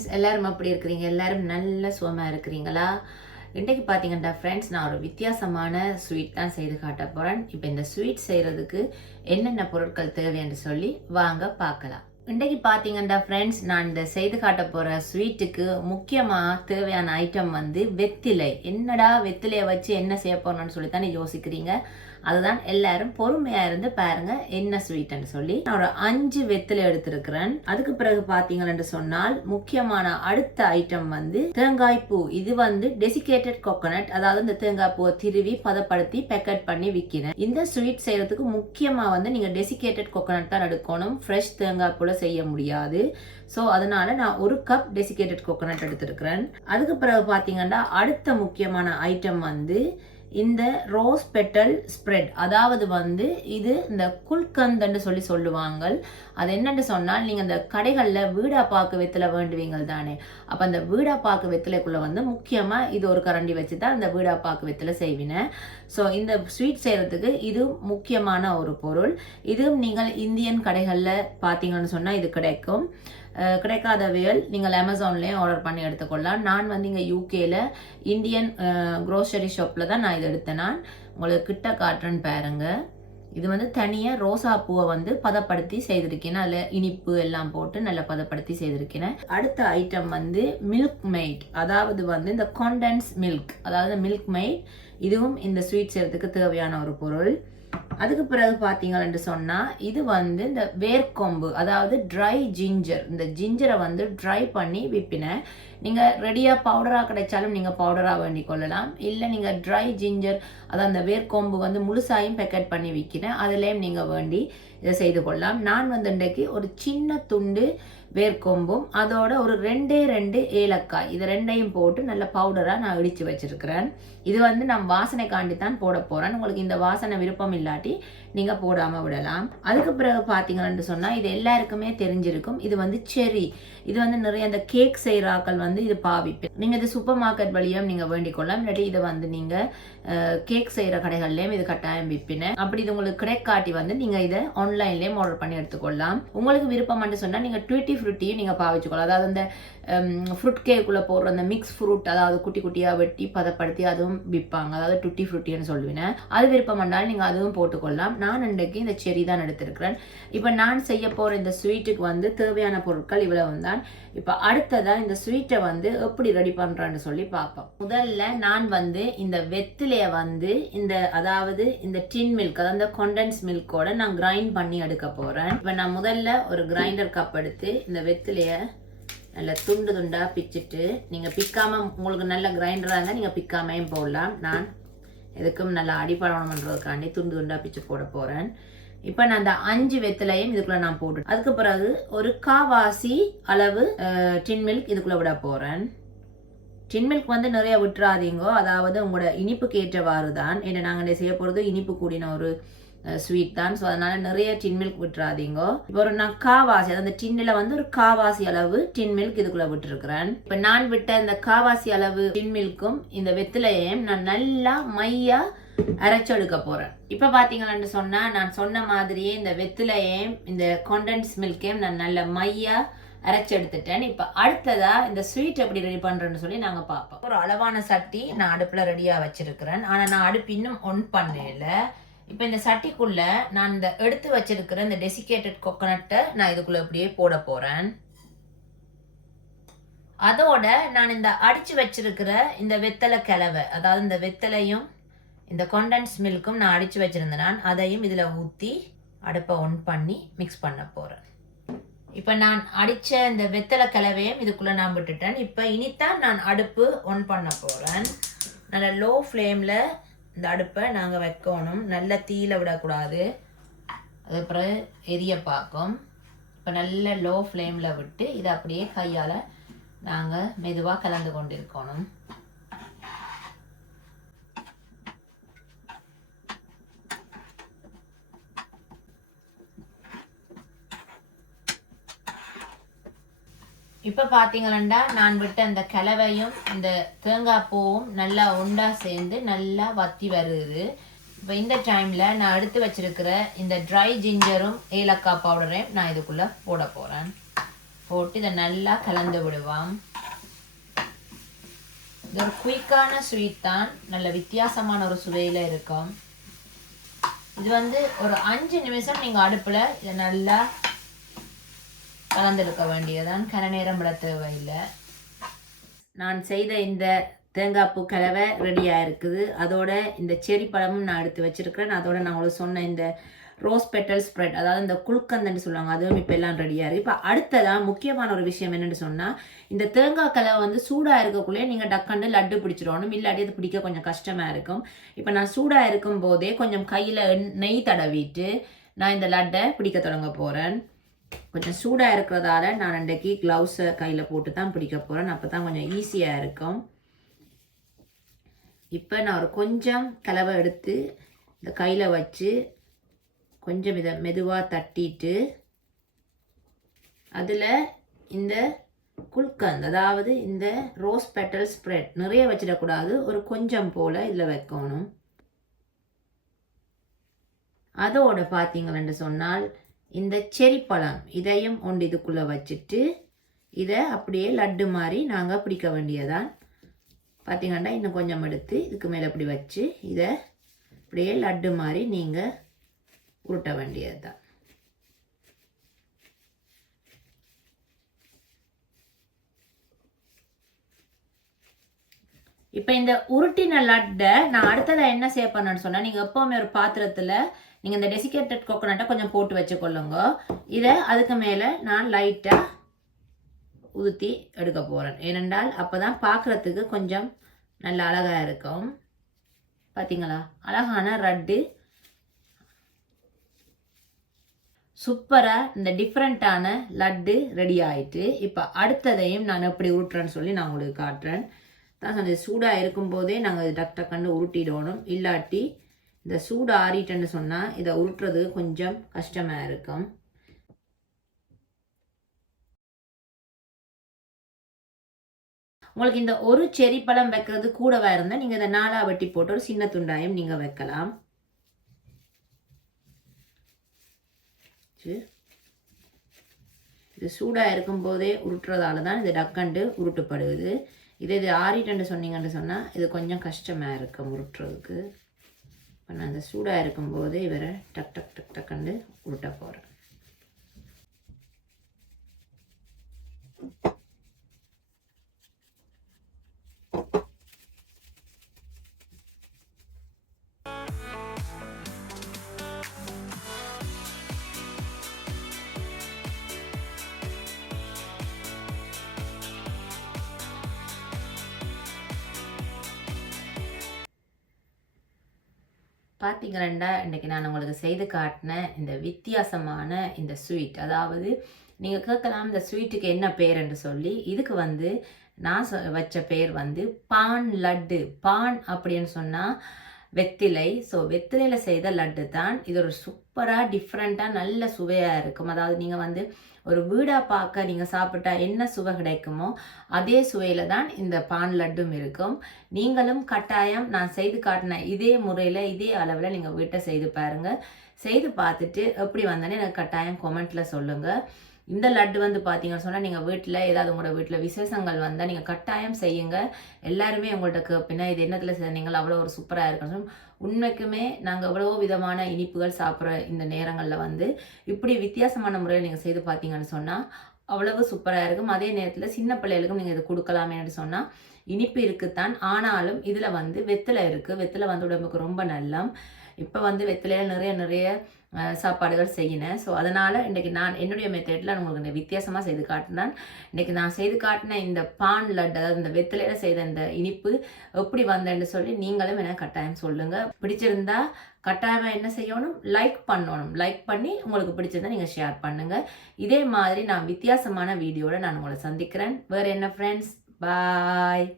Friends, எல்லாரும் எப்படி இருக்கிறீங்க? எல்லாரும் நல்ல சுகமா இருக்கிறீங்களா? இன்றைக்கு பார்த்தீங்கன்னா ஃப்ரெண்ட்ஸ், நான் ஒரு வித்தியாசமான ஸ்வீட் தான் செய்து காட்ட போகிறேன். இப்போ இந்த ஸ்வீட் செய்கிறதுக்கு என்னென்ன பொருட்கள் தேவை என்று சொல்லி வாங்க பார்க்கலாம். இன்றைக்கு பார்த்தீங்கன்னா ஃப்ரெண்ட்ஸ், நான் இந்த செய்து காட்ட போகிற ஸ்வீட்டுக்கு முக்கியமாக தேவையான ஐட்டம் வந்து வெத்திலை. என்னடா வெத்திலையை வச்சு என்ன செய்ய போகிறோம்னு சொல்லி தானே யோசிக்கிறீங்க. அதுதான் எல்லாரும் பொறுமையா இருந்து பாருங்க என்ன ஸ்வீட்னு சொல்லி. நான் ஒரு 5 வெத்திலை எடுத்திருக்கிறேன். அதுக்கு பிறகு பாத்தீங்கன்னு சொன்னால் முக்கியமான அடுத்த ஐட்டம் வந்து தேங்காய் பூ. இது வந்து டெசிகேட்டட் கோகோனட், அதாவது இந்த தேங்காய் பூவை திருவி பதப்படுத்தி பேக்கெட் பண்ணி விற்கிறேன். இந்த ஸ்வீட் செய்யறதுக்கு முக்கியமா வந்து நீங்க டெசிகேட்டட் கோகோனட் தான் எடுக்கணும். ஃப்ரெஷ் தேங்காய் பூல செய்ய முடியாது. ஸோ அதனால நான் 1 கப் டெசிகேட்டட் கோகோனட் எடுத்திருக்கிறேன். அதுக்கு பிறகு பாத்தீங்கன்னா அடுத்த முக்கியமான ஐட்டம் வந்து இந்த ரோஸ் பெட்டல் ஸ்ப்ரெட். அதாவது வந்து இது இந்த குல்கந்துன்னு சொல்லி சொல்லுவாங்க. அது என்னன்னு சொன்னால், நீங்கள் இந்த கடைகளில் வீடாப்பாக்கு வெத்தில வேண்டுவீங்க தானே, அப்போ அந்த வீடாப்பாக்கு வெத்திலைக்குள்ளே வந்து முக்கியமாக இது ஒரு கரண்டி வச்சு தான் இந்த வீடாப்பாக்கு வெத்தில செய்வினேன். ஸோ இந்த ஸ்வீட் செய்கிறதுக்கு இது முக்கியமான ஒரு பொருள். இதுவும் நீங்கள் இந்தியன் கடைகளில் பார்த்தீங்கன்னு சொன்னால் இது கிடைக்கும். கிடைக்காதவைகள் நீங்கள் அமேசான்லேயும் ஆர்டர் பண்ணி எடுத்துக்கொள்ளலாம். நான் வந்து இங்கே யூகேல இந்தியன் க்ரோசரி ஷாப்பில் தான் நான் இது எடுத்தேன். நான் உங்களுக்கு கிட்ட காட்டுறேன்னு பாருங்க. இது வந்து தனியாக ரோசா பூவை வந்து பதப்படுத்தி செய்திருக்கேன். அதில் இனிப்பு எல்லாம் போட்டு நல்லா பதப்படுத்தி செய்திருக்கேன். அடுத்த ஐட்டம் வந்து மில்க் மெய்ட், அதாவது வந்து இந்த காண்டென்ஸ் மில்க், அதாவது மில்க் மெய்ட். இதுவும் இந்த ஸ்வீட் செய்யறதுக்கு தேவையான ஒரு பொருள். அதுக்கு பிறகு பார்த்தீங்கன்னு சொன்னால் இது வந்து இந்த வேர்க்கொம்பு, அதாவது ட்ரை ஜிஞ்சர். இந்த ஜிஞ்சரை வந்து ட்ரை பண்ணி விற்பினேன். நீங்கள் ரெடியாக பவுடராக கிடைச்சாலும் நீங்கள் பவுடராக வேண்டி கொள்ளலாம். இல்லை நீங்கள் ட்ரை ஜிஞ்சர், அதாவது அந்த வேர்க்கொம்பு வந்து முழுசாயும் பேக்கெட் பண்ணி விற்கிறேன், அதுலேயும் நீங்கள் வேண்டி இதை செய்து கொள்ளலாம். நான் வந்து இன்றைக்கு ஒரு சின்ன துண்டு வேர்க்கொம்பும் அதோட ஒரு 2 ஏலக்காய், இது ரெண்டையும் போட்டு நல்ல பவுடராக நான் இடித்து வச்சிருக்கிறேன். இது வந்து நான் வாசனை காண்டி தான் போட போகிறேன். உங்களுக்கு இந்த வாசனை விருப்பம் இல்லாட்டி நீங்கள் போடாமல் விடலாம். அதுக்கு பிறகு பார்த்தீங்கன்னு சொன்னால் இது எல்லாருக்குமே தெரிஞ்சிருக்கும். இது வந்து செரி. இது வந்து நிறைய அந்த கேக் செய்கிறாக்கள் வந்து இது பாவிப்பேன். நீங்கள் இது சூப்பர் மார்க்கெட் வழியாக நீங்கள் வேண்டிக் கொள்ளலாம். இல்லாட்டி இதை வந்து நீங்கள் கேக் செய்கிற கடைகள்லேயும் இது கட்டாயம் விற்பினேன். அப்படி இது உங்களுக்கு கிடைக்காட்டி வந்து நீங்கள் இதை ஆன்லைன்லேயும் ஆர்டர் பண்ணி எடுத்துக்கொள்ளலாம். உங்களுக்கு விருப்பம்னு சொன்னால் நீங்கள் ட்விட்டி ஃப்ரூட்டியும் நீங்கள் பாவிச்சுக்கொள்ளலாம். அதாவது அந்த ஃப்ரூட் கேக்குள்ளே போடுற அந்த மிக்ஸ் ஃப்ரூட், அதாவது குட்டி குட்டியாக வெட்டி பதப்படுத்தி அதுவும் விற்பாங்க. அதாவது டுட்டி ஃப்ரூட்டின்னு சொல்லுவேன். அது விருப்பம் பண்ணாலும் நீங்கள் அதுவும் போட்டுக்கொள்ளலாம். நான் இன்றைக்கு இந்த செரி தான் எடுத்திருக்கிறேன். இப்போ நான் செய்ய போகிற இந்த ஸ்வீட்டுக்கு வந்து தேவையான பொருட்கள் இவ்வளவு தான். இப்போ அடுத்ததான் இந்த ஸ்வீட்டை வந்து எப்படி ரெடி பண்ணுறேன்னு சொல்லி பார்ப்போம். முதல்ல நான் வந்து இந்த வெத்திலையை வந்து அதாவது இந்த டின் மில்க், அதாவது கண்டென்ஸ் மில்கோட நான் கிரைண்ட் பண்ணி எடுக்க போகிறேன். இப்போ நான் முதல்ல ஒரு கிரைண்டர் கப் எடுத்து இந்த வெத்திலையை நல்லா துண்டு துண்டாக பிச்சுட்டு, நீங்கள் பிக்காமல் உங்களுக்கு நல்ல கிரைண்டராக இருந்தால் நீங்கள் பிக்காமையும் போடலாம். நான் எதுக்கும் நல்லா அடிப்படணும் பண்ணுறதுக்காண்டி துண்டு துண்டாக பிச்சு போட போகிறேன். இப்போ நான் அந்த 5 வெத்திலையும் இதுக்குள்ளே நான் போட்டு, அதுக்கு பிறகு ஒரு காவாசி அளவு டின் மில்க் இதுக்குள்ளே விட போகிறேன். டின் மில்க் வந்து நிறைய விட்டுறாதீங்கோ, அதாவது உங்களோட இனிப்புக்கு ஏற்றவாறு தான். ஏன்னா நாங்கள் செய்ய போகிறது இனிப்பு கூடின ஒரு ஸ்வீட் தான். ஸோ அதனால நிறைய டின் மில்க் விட்டுறாதீங்க. இப்போ ஒரு நான் காவாசி, அந்த டின்னில் வந்து ஒரு காவாசி அளவு டின் மில்க் இதுக்குள்ள விட்டுருக்கிறேன். இப்போ நான் விட்ட இந்த காவாசி அளவு டின் மில்க்கும் இந்த வெத்திலையும் நான் நல்லா மையா அரைச்சு எடுக்க போறேன். இப்போ பார்த்தீங்கன்னு சொன்னா, நான் சொன்ன மாதிரியே இந்த வெத்திலையும் இந்த காண்டென்ஸ் மில்க்கையும் நான் நல்ல மையா அரைச்சு எடுத்துட்டேன். இப்போ அடுத்ததா இந்த ஸ்வீட் எப்படி ரெடி பண்றேன்னு சொல்லி நாங்க பார்ப்போம். ஒரு அளவான சட்டி நான் அடுப்புல ரெடியா வச்சிருக்கிறேன். ஆனா நான் அடுப்பு இன்னும் ஒன் பண்ணல. இப்போ இந்த சட்டிக்குள்ள நான் இந்த எடுத்து வச்சிருக்கிற இந்த டெசிகேட்டட் கோகோனட்டை நான் இதுக்குள்ள இப்படியே போட போறேன். அதோட நான் இந்த அடிச்சு வச்சிருக்கிற இந்த வெத்தலை கிழவை, அதாவது இந்த வெத்தலையும் இந்த காண்டென்ஸ் மில்க்கும் நான் அடிச்சு வச்சிருந்தேன், அதையும் இதுல ஊற்றி அடுப்பை ஒன் பண்ணி மிக்ஸ் பண்ண போறேன். இப்போ நான் அடிச்ச இந்த வெத்தலை கிழவையும் இதுக்குள்ள நான் விட்டுட்டேன். இப்போ இனித்தான் நான் அடுப்பு ஒன் பண்ண போறேன். நல்ல லோ ஃப்ளேம்ல இந்த அடுப்பை நாங்கள் வைக்கணும். நல்ல தீயில விடக்கூடாது, அதுக்கப்புறம் எரிய பார்க்கும். இப்போ நல்ல லோ ஃப்ளேமில் விட்டு இதை அப்படியே கையால் நாங்கள் மெதுவாக கலந்து கொண்டு இருக்கணும். இப்போ பார்த்தீங்கன்னா நான் விட்ட இந்த கிழவையும் இந்த தேங்காய் பூவும் நல்லா உண்டா சேர்ந்து நல்லா வத்தி வருது. இப்போ இந்த டைமில் நான் எடுத்து வச்சிருக்கிற இந்த ட்ரை ஜிஞ்சரும் ஏலக்காய் பவுடரையும் நான் இதுக்குள்ளே போட போகிறேன். போட்டு இதை நல்லா கலந்து விடுவோம். இது ஒரு குயிக்கான ஸ்வீட் தான், நல்ல வித்தியாசமான ஒரு சுவையில் இருக்கும். இது ஒரு 5 நிமிஷம் நீங்கள் அடுப்பில் இதை நல்லா கலந்தெடுக்க வேண்டியதான், கன நேரம் விட தேவையில்லை. நான் செய்த இந்த தேங்காய் பூ கலவை ரெடியாக இருக்குது. அதோட இந்த செரி பழமும் நான் எடுத்து வச்சிருக்கிறேன். அதோட நான் உங்களுக்கு சொன்ன இந்த ரோஸ் பெட்டல் ஸ்ப்ரெட், அதாவது இந்த குல்கந்தன்னு சொல்லுவாங்க, அதுவும் இப்போ எல்லாம் ரெடியாக இருக்குது. இப்போ அடுத்ததான் முக்கியமான ஒரு விஷயம் என்னென்னு சொன்னால், இந்த தேங்காய் கலவை சூடாக இருக்கக்குள்ளே நீங்கள் டக்கண்டு லட்டு பிடிச்சிடணும், இல்லாட்டி அது பிடிக்க கொஞ்சம் கஷ்டமாக இருக்கும். இப்போ நான் சூடாக இருக்கும் போதே கொஞ்சம் கையில் நெய் தடவிட்டு நான் இந்த லட்டை பிடிக்க தொடங்க போகிறேன். கொஞ்சம் சூடாக இருக்கிறதால நான் இன்றைக்கி க்ளவுஸை கையில் போட்டு தான் பிடிக்க போகிறேன், அப்போ தான் கொஞ்சம் ஈஸியாக இருக்கும். இப்போ நான் ஒரு கொஞ்சம் கலவை எடுத்து இந்த கையில் வச்சு கொஞ்சம் இதை மெதுவாக தட்டிட்டு அதில் இந்த குல்கந்த், அதாவது இந்த ரோஸ் பெட்டல் ஸ்ப்ரெட் நிறைய வச்சிடக்கூடாது, ஒரு கொஞ்சம் போல் இதில் வைக்கணும். அதோட பார்த்தீங்களென்று சொன்னால் இந்த செரி பழம் இதையும் ஒன்று இதுக்குள்ளே வச்சுட்டு இதை அப்படியே லட்டு மாதிரி நாங்கள் பிடிக்க வேண்டியதான். பார்த்தீங்கன்னா இன்னும் கொஞ்சம் எடுத்து இதுக்கு மேலே அப்படி வச்சு இதை அப்படியே லட்டு மாதிரி நீங்கள் உருட்ட வேண்டியது தான். இப்போ இந்த உருட்டின லட்டை நான் அடுத்ததாக என்ன செய்ய பண்ணேன்னு சொன்னால், நீங்கள் எப்போவுமே ஒரு பாத்திரத்தில் நீங்கள் இந்த டெசிகேட்டட் கோகோனட்டை கொஞ்சம் போட்டு வச்சுக்கொள்ளுங்க. இதை அதுக்கு மேலே நான் லைட்டாக ஊற்றி எடுக்க போகிறேன். ஏனென்றால் அப்போ தான் பார்க்குறதுக்கு கொஞ்சம் நல்ல அழகாக இருக்கும். பார்த்தீங்களா, அழகான லட்டு சூப்பராக இந்த டிஃப்ரெண்ட்டான லட்டு ரெடி ஆகிட்டு. இப்போ அடுத்ததையும் நான் எப்படி உருட்டுறேன்னு சொல்லி நான் உங்களுக்கு காட்டுறேன். தான் அந்த சூடாக இருக்கும்போதே நாங்கள் டக் டக்குன்னு உருட்டிடணும், இல்லாட்டி இந்த சூடு ஆறிட்டேன்னு சொன்னால் இதை உருட்டுறது கொஞ்சம் கஷ்டமாக இருக்கும். உங்களுக்கு இந்த ஒரு செரி பழம் வைக்கிறது கூடவா இருந்தால் நீங்கள் இதை 4 வெட்டி போட்டு ஒரு சின்ன துண்டாயம் நீங்கள் வைக்கலாம். இது சூடாக இருக்கும்போதே உருட்டுறதால தான் இது டக்கண்டு உருட்டுப்படுது. இது ஆறிட்டேன்னு சொன்னீங்கன்னு சொன்னால் இது கொஞ்சம் கஷ்டமாக இருக்கும் உருட்டுறதுக்கு. இப்போ நான் இந்த சூடாக இருக்கும்போது இவரை டக் டக் டக் டக்குன்னு உருட்ட போகிறேன். பார்த்தீங்களா, இன்றைக்கி நான் உங்களுக்கு செய்து காட்டின இந்த வித்தியாசமான இந்த ஸ்வீட், அதாவது நீங்கள் கேட்கலாம் இந்த ஸ்வீட்டுக்கு என்ன பேர் என்று சொல்லி. இதுக்கு நான் வச்ச பேர் பான் லட்டு. பான் அப்படின்னு சொன்னால் வெத்திலை. ஸோ வெத்திலையில் செய்த லட்டு தான் இது. ஒரு சூப்பராக டிஃப்ரெண்ட்டாக நல்ல சுவையாக இருக்கும். அதாவது நீங்கள் ஒரு வீடாக பார்க்க நீங்கள் சாப்பிட்டா என்ன சுவை கிடைக்குமோ அதே சுவையில் தான் இந்த பான் லட்டும் இருக்கும். நீங்களும் கட்டாயம் நான் செய்து காட்டின இதே முறையில் இதே அளவில் நீங்கள் வீட்டை செய்து பாருங்கள். செய்து பார்த்துட்டு எப்படி வந்தோன்னே எனக்கு கட்டாயம் கமெண்ட்டில் சொல்லுங்கள். இந்த லட்டு பார்த்தீங்கன்னு சொன்னால் நீங்கள் வீட்டில் ஏதாவது உங்களோட வீட்டில் விசேஷங்கள் வந்தால் நீங்கள் கட்டாயம் செய்யுங்க. எல்லாருமே உங்கள்கிட்ட கேட்பினா இது என்னத்தில் செய்யுங்கள் அவ்வளோ ஒரு சூப்பராக இருக்கணும். உண்மைக்குமே நாங்கள் எவ்வளோ விதமான இனிப்புகள் சாப்பிட்ற இந்த நேரங்களில் இப்படி வித்தியாசமான முறையில் நீங்கள் செய்து பார்த்தீங்கன்னு சொன்னால் அவ்வளவு சூப்பராக இருக்கும். அதே நேரத்தில் சின்ன பிள்ளைகளுக்கும் நீங்கள் இது கொடுக்கலாமேன்னு சொன்னால் இனிப்பு இருக்குத்தான், ஆனாலும் இதில் வெத்திலை இருக்குது. வெத்திலை உடம்புக்கு ரொம்ப நல்லம். இப்போ வெத்திலையில் நிறைய சாப்பாடுகள் செய்யினேன். ஸோ அதனால் இன்றைக்கி நான் என்னுடைய மெத்தடில் உங்களுக்கு இந்த வித்தியாசமாக செய்து காட்டினேன். இன்றைக்கி நான் செய்து காட்டின இந்த பான் லட்டு, அதாவது இந்த வெத்திலையில் செய்த இந்த இனிப்பு எப்படி வந்தேன்னு சொல்லி நீங்களும் எனக்கு கட்டாயம் சொல்லுங்கள். பிடிச்சிருந்தா கட்டாயமாக என்ன செய்யணும், லைக் பண்ணணும். லைக் பண்ணி உங்களுக்கு பிடிச்சிருந்தா நீங்கள் ஷேர் பண்ணுங்கள். இதே மாதிரி நான் வித்தியாசமான வீடியோவில் நான் உங்களை சந்திக்கிறேன். வேறு என்ன ஃப்ரெண்ட்ஸ், பாய்.